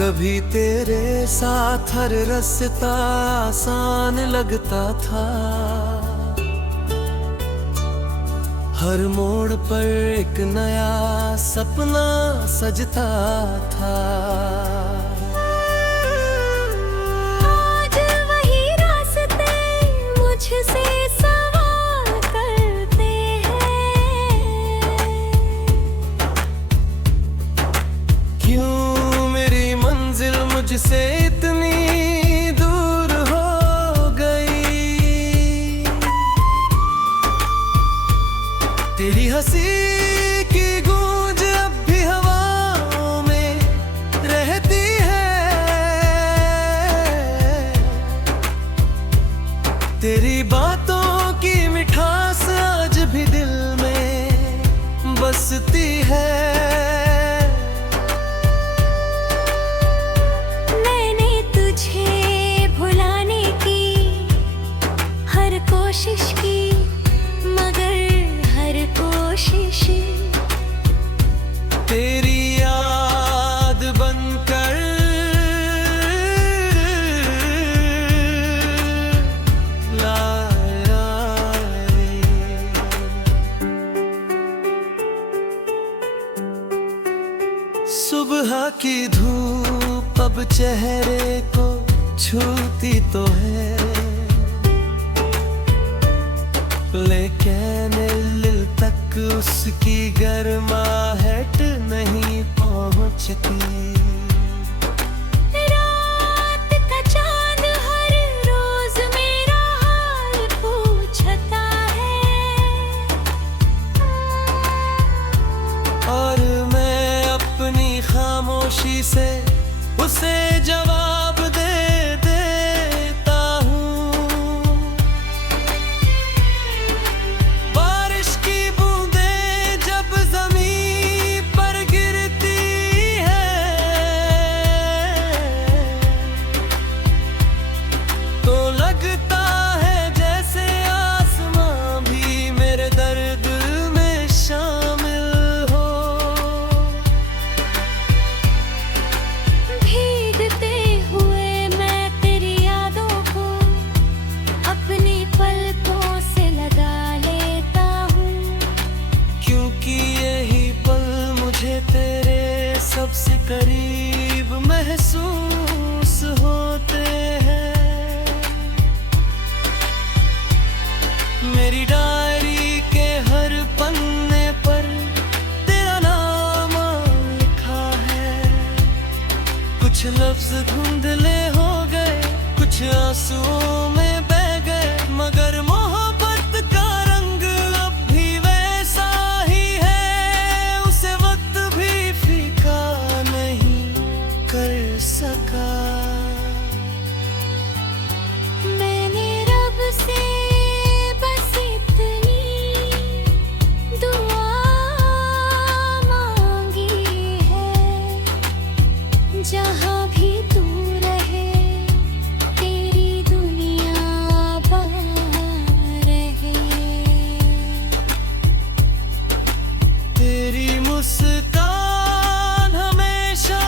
कभी तेरे साथ हर रास्ता आसान लगता था, हर मोड़ पर एक नया सपना सजता था। आज वही रास्ते मुझसे सवाल करते हैं, क्यों मेरी मंजिल मुझसे इतनी दूर हो गई। तेरी हंसी की गूंज अब भी हवाओं में रहती है, तेरी बातों की मिठास आज भी दिल में बसती है। मैंने तुझे भुलाने की हर कोशिश की, मगर हर कोशिश तेरी याद बनकर लाया। सुबह की धूप अब चेहरे को छूती तो है, लेकिन दिल तक उसकी गर्माहट नहीं पहुंचती। रात का चांद हर रोज मेरा हाल पूछता है, और मैं अपनी खामोशी से उसे जवाब दे देता हूँ। बारिश की बूंदें जब ज़मीन पर गिरती है, तो लगता है जैसे आसमां भी मेरे दर्द में शामिल हो। भीगते हुए मैं तेरी यादों को अपनी पलकों से लगा लेता हूँ, क्योंकि यही पल मुझे तेरे सबसे करीब महसूस होते हैं। मेरी डायरी के हर पन्ने पर तेरा नाम लिखा है, कुछ लफ्ज धुंधले हो गए, कुछ आंसुओं में बह गए, मगर मोहब्बत का रंग अब भी वैसा ही है। उसे वक्त भी फीका नहीं कर सका। मैंने रब से बस इतनी दुआ मांगी है, जहाँ भी तू रहे तेरी दुनिया आबाद रहे। तेरी मुस्कान हमेशा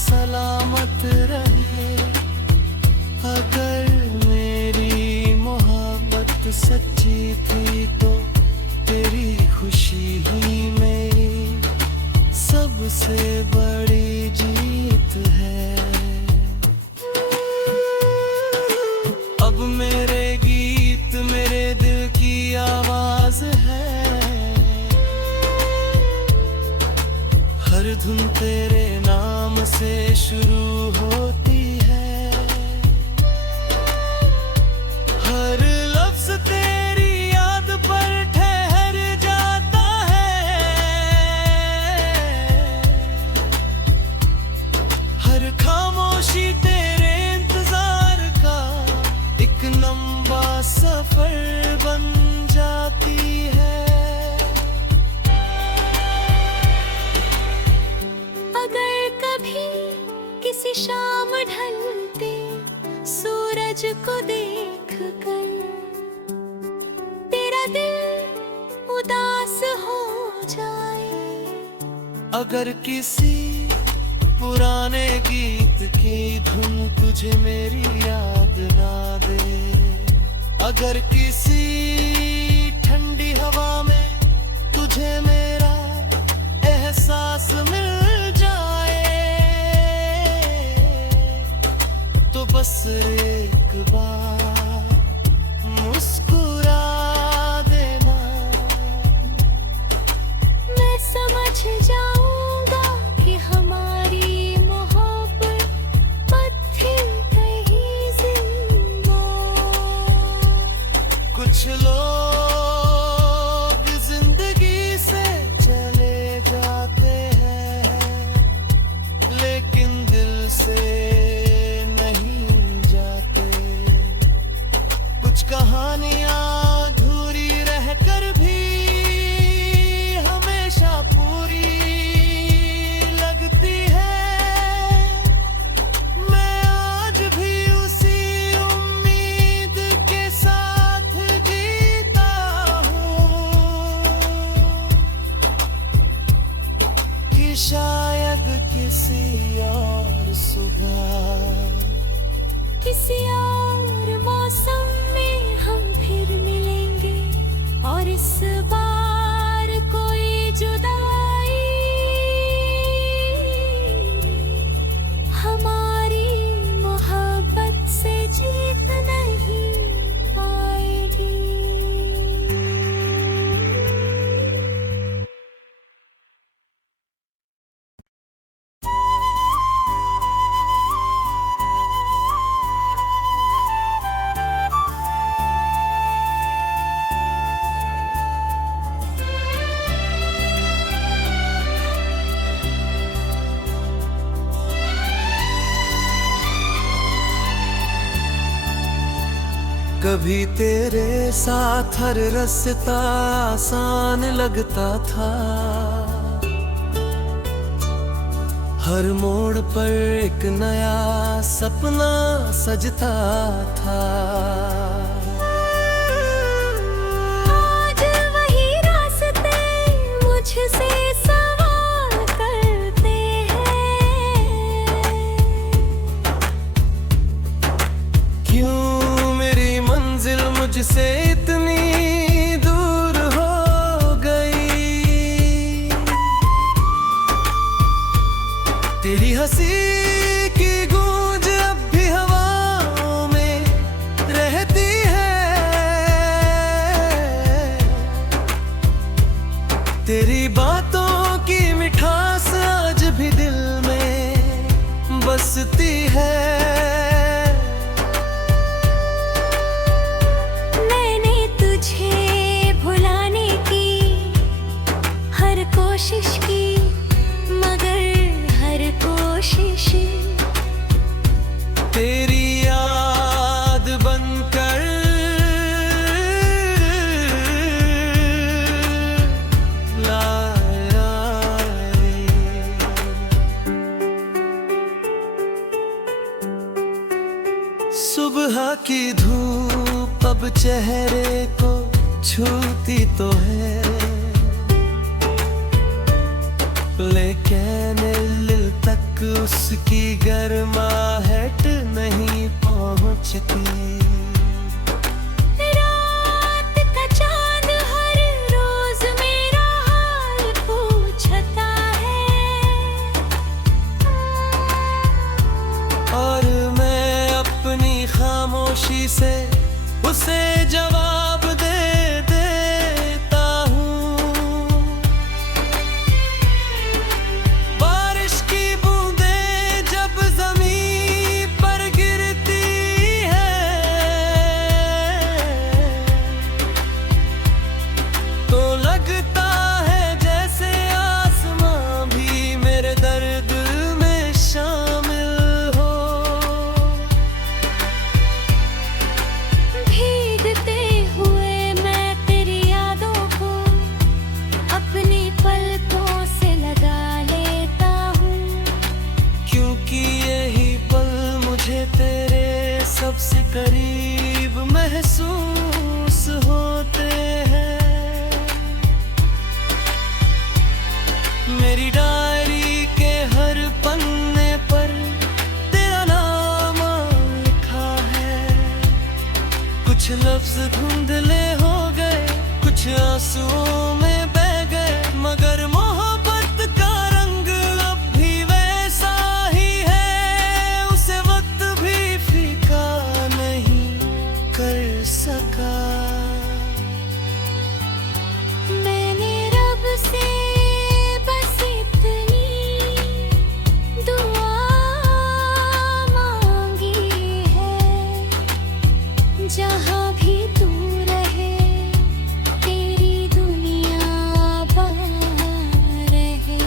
सलामत रहे। अगर मेरी मोहब्बत सच्ची थी तो तेरी खुशी ही मेरी सबसे बड़ी जीत है। अब मेरे गीत मेरे दिल की आवाज है, हर धुन तेरे नाम से शुरू होती है, हर लफ्ज तेरी याद पर ठहर जाता है, हर खामोशी तेरे इंतजार का एक लंबा सफर बन जाती है। अगर कभी किसी शाम ढलते सूरज को देख कर तेरा दिल उदास हो जाए, अगर किसी पुराने गीत संगीत की धुन तुझे मेरी याद ना दे। अगर किसी ठंडी हवा में तुझे मेरा एहसास मिल जाए तो बस एक बार मुस्कुरा देना। मैं समझ जाऊंगा कि हमारी मोहब्बत पत्थर कहीं जिंदा। कुछ लोग जिंदगी से चले जाते हैं लेकिन दिल से नहीं जाते। कुछ कहानियां अधूरी रहकर भी हमेशा पूरी लगती है। मैं आज भी उसी उम्मीद के साथ जीता हूँ कि शायद किसी और सुबह, किसी और मौसम में हम फिर मिलेंगे और इस बार कोई जुदाई हमारी मोहब्बत से जीत नहीं पाएगी। कभी तेरे साथ हर रास्ता आसान लगता था। हर मोड़ पर एक नया सपना सजता था। आज वही रास्ते मुझसे सवाल करते हैं। क्यों मेरी मंजिल मुझसे इतनी दूर हो गई। तेरी हंसी की गूंज अब भी हवाओं में रहती है। तेरी बातों की मिठास आज भी दिल में बसती है। मैंने तुझे भुलाने की हर कोशिश की मगर हर कोशिश तेरी याद बनकर लाई। सुबह की धूप अब चेहरे को छूती तो है लेकिन दिल तक उसकी गर्माहट नहीं पहुंचती। रात का चांद हर रोज मेरा हाल पूछता है और मैं अपनी खामोशी से उसे जवाब दे देता हूँ। बारिश की बूंदें जब जमीन पर गिरती है कुछ लफ्ज धुंधले हो गए, कुछ आंसुओं में बह गए, मगर मोहब्बत का रंग अब भी वैसा ही है। उसे वक्त भी फीका नहीं कर सका। मैंने रब से बस इतनी दुआ मांगी है, जहाँ भी तू रहे तेरी दुनिया आबाद रहे।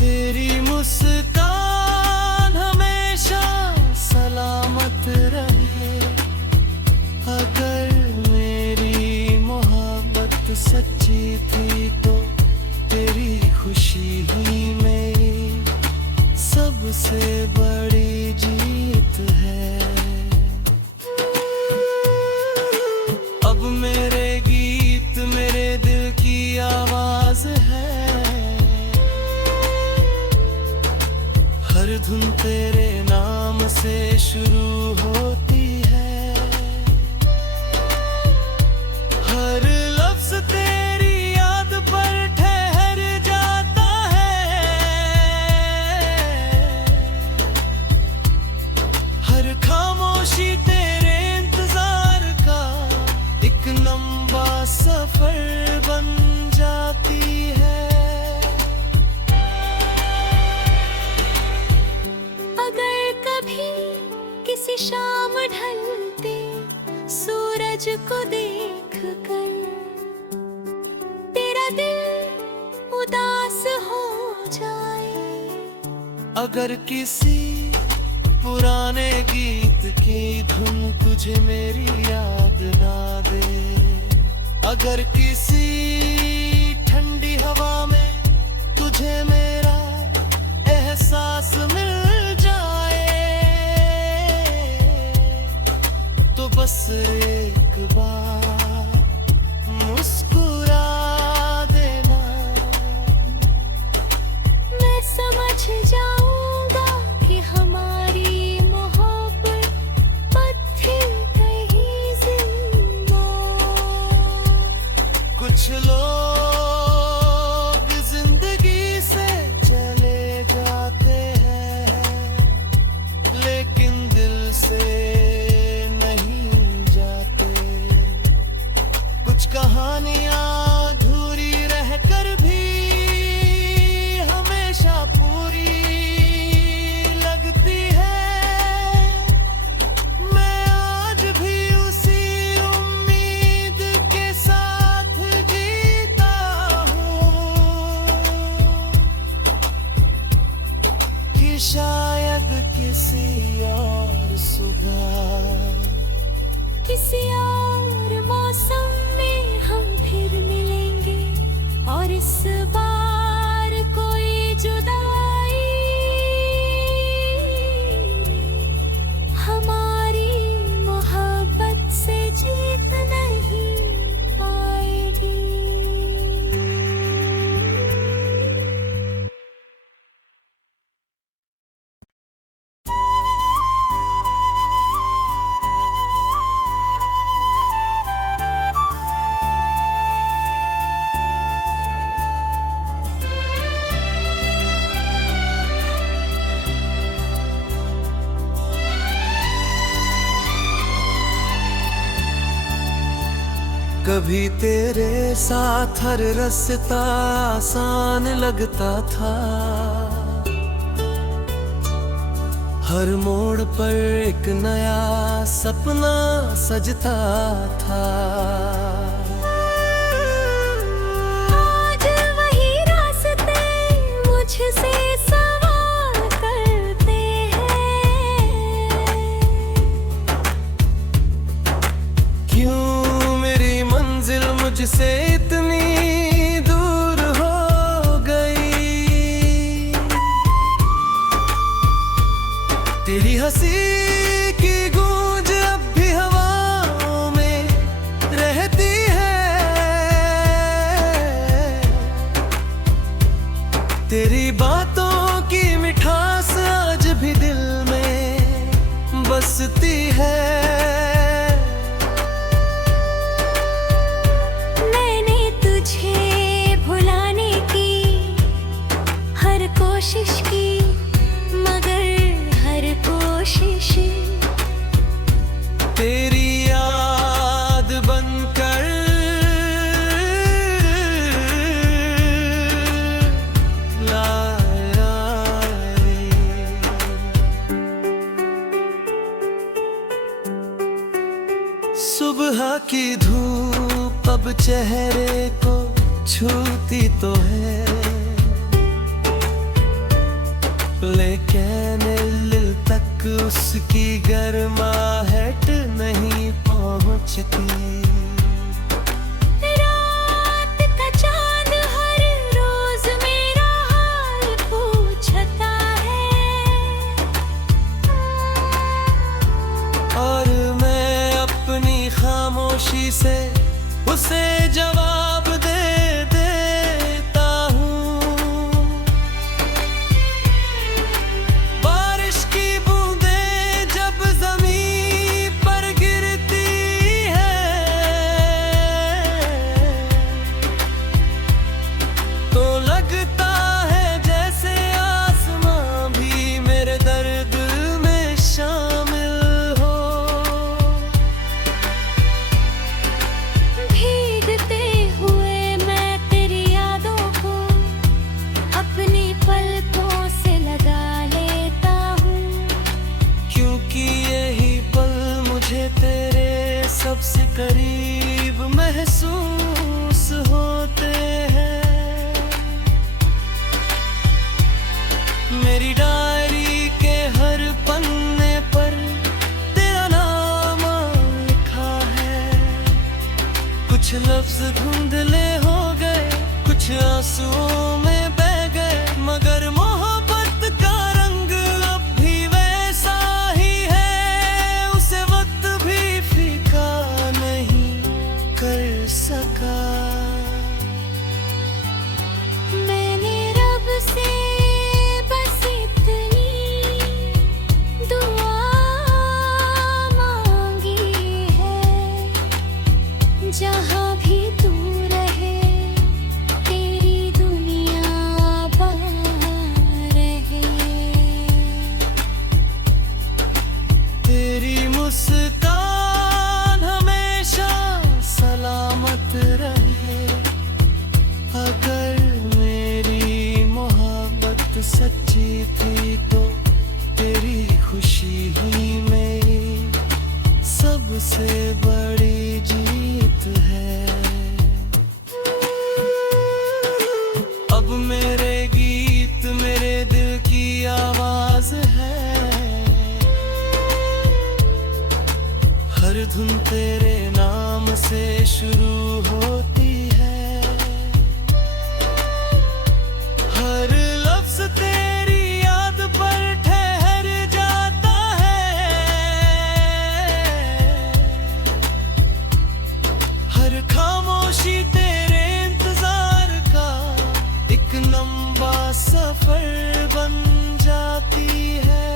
तेरी मुस्कान हमेशा सलामत रहे। अगर मेरी मोहब्बत सच्ची थी तो तेरी खुशी ही मेरी सबसे बड़ी जीत है। अब मेरे गीत मेरे दिल की आवाज है, हर धुन तेरे नाम से शुरू होती है। हर लफ्ज तेरी याद पर ठहर जाता है। हर खामोशी तेरे इंतजार का एक लंबा सफर बन जाती है। अगर कभी किसी शाम ढलते सूरज को देख कर तेरा दिल उदास हो जाए, अगर किसी पुराने गीत की धुन तुझे मेरी याद ना दे, अगर किसी ठंडी हवा में तुझे मेरा एहसास मिल जाए, तो बस एक बार मुस्कुरा देना। मैं समझ जाऊंगा कि हमारी मोहब्बत पत्थर कहीं जिंदा। कुछ लोग जिंदगी से चले जाते हैं, लेकिन दिल से नहीं जाते। कुछ कहानियां अधूरी रहकर भी हमेशा पूरी लगती है। मैं आज भी उसी उम्मीद के साथ जीता हूँ कि शायद किसी और सुबह, किसी और मौसम में हम फिर मिलेंगे, और इस बार कोई जुदाई हमारी मोहब्बत से जीत नहीं पाएगी। कभी तेरे साथ हर रास्ता आसान लगता था, हर मोड़ पर एक नया सपना सजता था। आज वही रास्ते मुझसे सवाल करते हैं, क्यों मेरी मंजिल मुझसे इतनी दूर हो गई। तेरी हंसी की गूंज अब भी हवाओं में रहती है। तेरी बातों की मिठास आज भी दिल में बसती अब चेहरे को छूती तो है, लेकिन दिल तक उसकी गर्माहट नहीं पहुंचती। रात का चांद हर रोज मेरा हाल पूछता है, और मैं अपनी खामोशी से उसे जवाब दे देता हूँ। बारिश की बूंदें जब ज़मीन पर गिरती है, तो लगता है जैसे आसमां भी मेरे दर्द में शामिल हो। भीगते हुए मैं तेरी यादों को अपनी पलकों से लगा लेता हूँ, क्योंकि यही पल मुझे तेरे सबसे करीब महसूस होते हैं। मेरी डायरी के हर पन्ने पर तेरा नाम लिखा है। कुछ लफ्ज धुंधले हो गए, कुछ आंसुओं में बह गए, मगर मोहब्बत का रंग अब भी वैसा ही है। उसे वक्त भी फीका नहीं कर सका। मैंने रब से बस इतनी दुआ मांगी है, जहाँ भी तू रहे तेरी दुनिया आबाद रहे। तेरी मुस्कान हमेशा सलामत रहे। अगर मेरी मोहब्बत सच्ची थी तो तेरी खुशी ही मेरी सबसे बड़ी जीत है। अब मेरे गीत मेरे दिल की आवाज है, हर धुन तेरे नाम से शुरू होती है। हर लफ्ज तेरी याद पर ठहर जाता है। हर खामोशी तेरे इंतजार का एक लंबा सफर बन जाती है।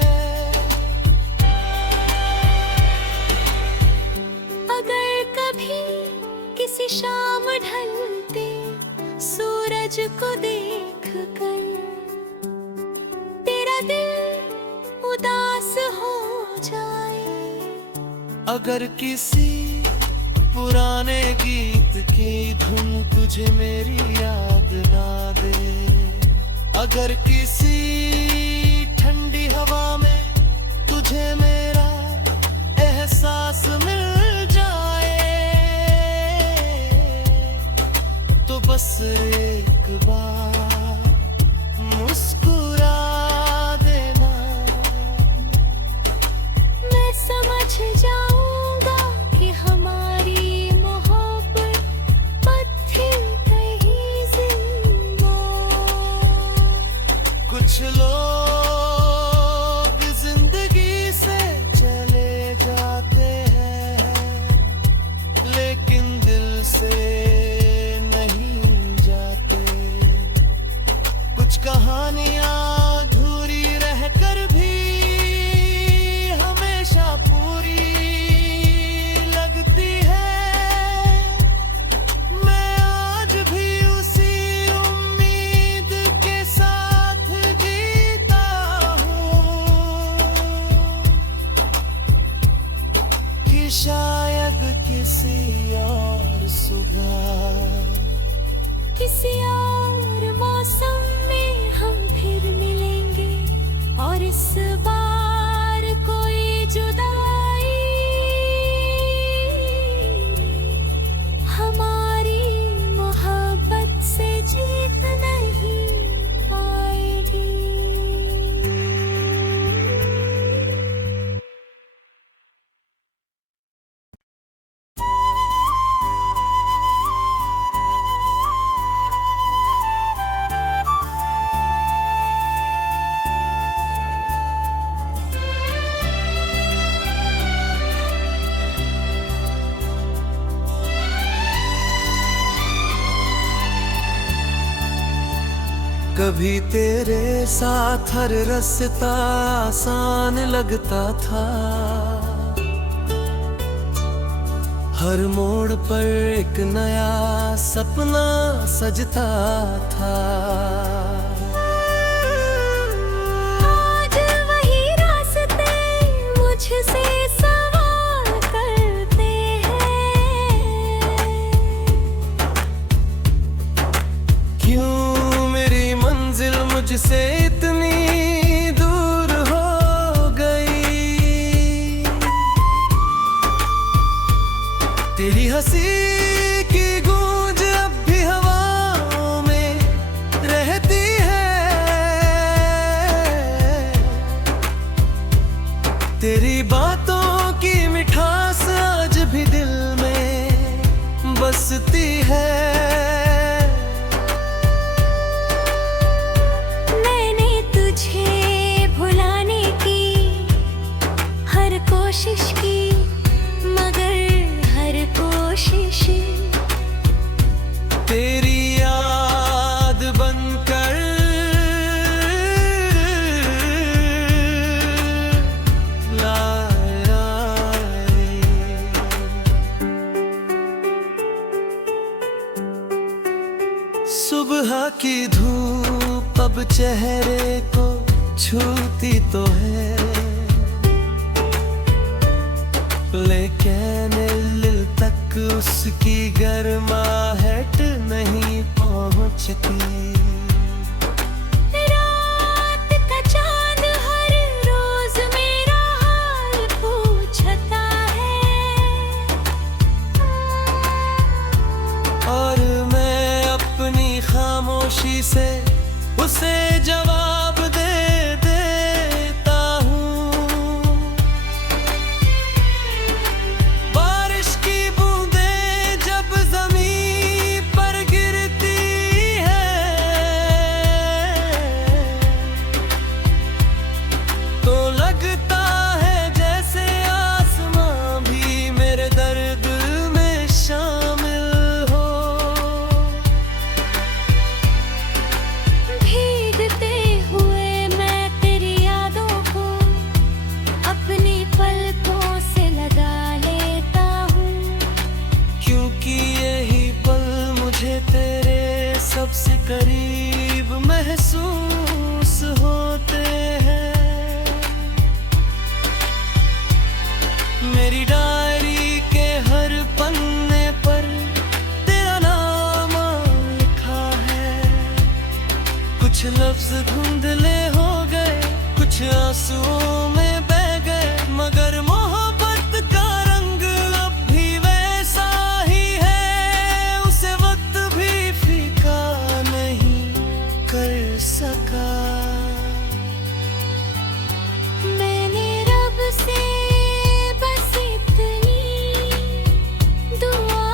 अगर कभी किसी शाम ढलते सूरज को देख कर तेरा दिल उदास हो जाए, अगर किसी पुराने गीत की धुन तुझे मेरी याद ना दे, अगर किसी ठंडी हवा में तुझे मेरा एहसास मिल जाए, तो बस एक बार मुस्कुरा देना। मैं समझ जाऊंगा कि हमारी मोहब्बत पत्थर कहीं जिंदा। कुछ लोग जिंदगी से चले जाते हैं, लेकिन दिल से नहीं जाते। कुछ कहानियां अधूरी रहकर भी हमेशा पूरी लगती है। मैं आज भी उसी उम्मीद के साथ जीता हूँ कि शायद किसी और सुबह, किसी और मौसम में हम फिर मिलेंगे, और इस बार कोई जुदाई हमारी कभी तेरे साथ हर रास्ता आसान लगता था, हर मोड़ पर एक नया सपना सजता था। आज वही रास्ते मुझसे सवाल करते हैं, क्यों मेरी मंजिल मुझसे इतनी दूर हो गई। तेरी हंसी की गूंज अब भी हवाओं में रहती है, तेरी बातों की मिठास आज भी दिल में बसती है। मैंने तुझे भुलाने की हर कोशिश की, मगर हर कोशिश तेरी याद बनकर लाया। सुबह की धूप अब चेहरे को छूती तो है, लेकिन दिल तक उसकी गर्माहट नहीं पहुंचती। रात का चांद हर रोज मेरा हाल पूछता है, और मैं अपनी खामोशी से उसे जवाब दे देता हूँ। बारिश की बूंदें जब जमीन पर गिरती है, तो लगता है जैसे आसमां भी मेरे दर्द में शामिल हो। भीगते हुए मैं तेरी यादों को अपनी पलकों से लगा लेता हूँ, क्योंकि यही पल मुझे तेरे सबसे करीब महसूस होते हैं। मेरी डायरी के हर पन्ने पर तेरा नाम लिखा है। कुछ लफ्ज धुंधले हो गए, कुछ आंसुओं में बह गए, मगर मोहब्बत का रंग अब भी वैसा ही है। उसे वक्त भी फीका नहीं कर सका। मैंने रब से बस इतनी दुआ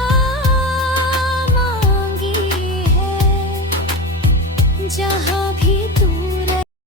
मांगी है, जहाँ